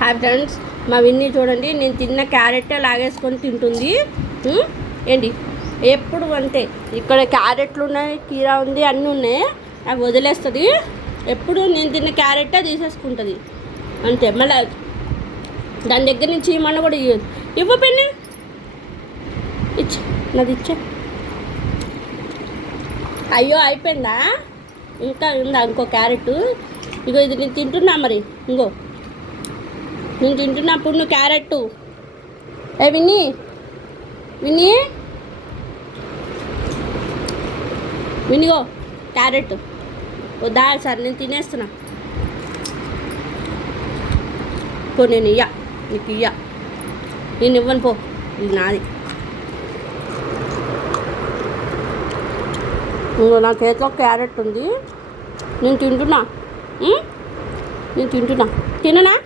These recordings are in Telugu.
హాయ్ ఫ్రెండ్స్, మా విన్ని చూడండి నేను తిన్న క్యారెట్ లాగేసుకొని తింటుంది. ఏంటి ఎప్పుడు అంతే. ఇక్కడ క్యారెట్లు ఉన్నాయి, కీరా ఉంది, అన్నీ ఉన్నాయి. అవి వదిలేస్తుంది. ఎప్పుడు నేను తిన్న క్యారెట్టే తీసేసుకుంటుంది అంతే. మళ్ళీ దాని దగ్గర నుంచి ఇవ్వమన్నా కూడా ఇవ్వదు. ఇవ్వ పెన్ను ఇచ్చే, నాది ఇచ్చే. అయ్యో అయిపోయిందా? ఇంకా ఉందా ఇంకో క్యారెట్? ఇగో ఇది నేను తింటున్నా. మరి ఇంకో నేను తింటున్నప్పుడు నువ్వు క్యారెట్ విని విని వినిగో క్యారెట్ వద్దా? సార్ నేను తినేస్తున్నా. పో, నేను ఇయ్యా, నీకు ఇయ్యా, నేను ఇవ్వను. పో, ఇది నాది. నా చేతిలో క్యారెట్ ఉంది, నేను తింటున్నా. నేను తింటున్నా. తిననా?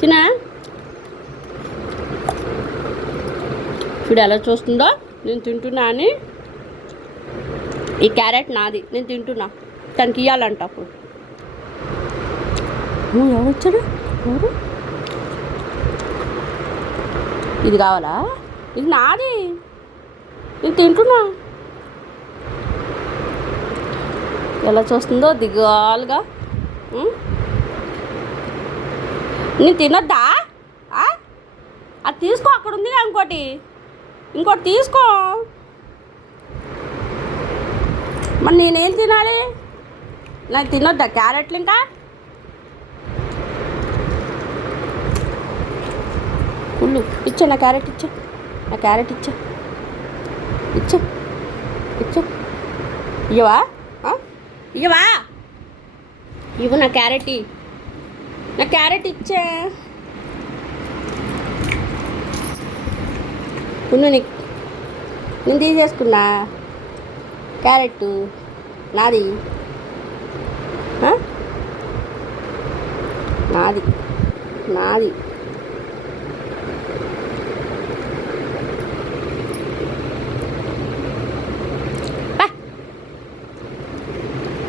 తినా? చూడు ఎలా చూస్తుందో. నేను తింటున్నా అని. ఈ క్యారెట్ నాది, నేను తింటున్నా. తనకి ఇవ్వాలంట. అప్పుడు ఎవరు వచ్చాడు? ఎవరు? ఇది కావాలా? ఇది నాది, నేను తింటున్నా. ఎలా చూస్తుందో దిగాలుగా. నేను తినొద్దా? అది తీసుకో, అక్కడ ఉంది ఇంకోటి తీసుకో. మరి నేనేం తినాలి? నాకు తినొద్దా క్యారెట్లు? ఇంకా కుళ్ళు ఇచ్చే. నా క్యారెట్ ఇచ్చే, నా క్యారెట్ ఇచ్చే, ఇచ్చే, ఇచ్చే. ఇవ్వవా? ఇవ్వవా? ఇవ్వు నా క్యారెట్. నా క్యారెట్ ఇచ్చే. నేను తీసేసుకున్నా క్యారెట్. నాది, నాది, నాది.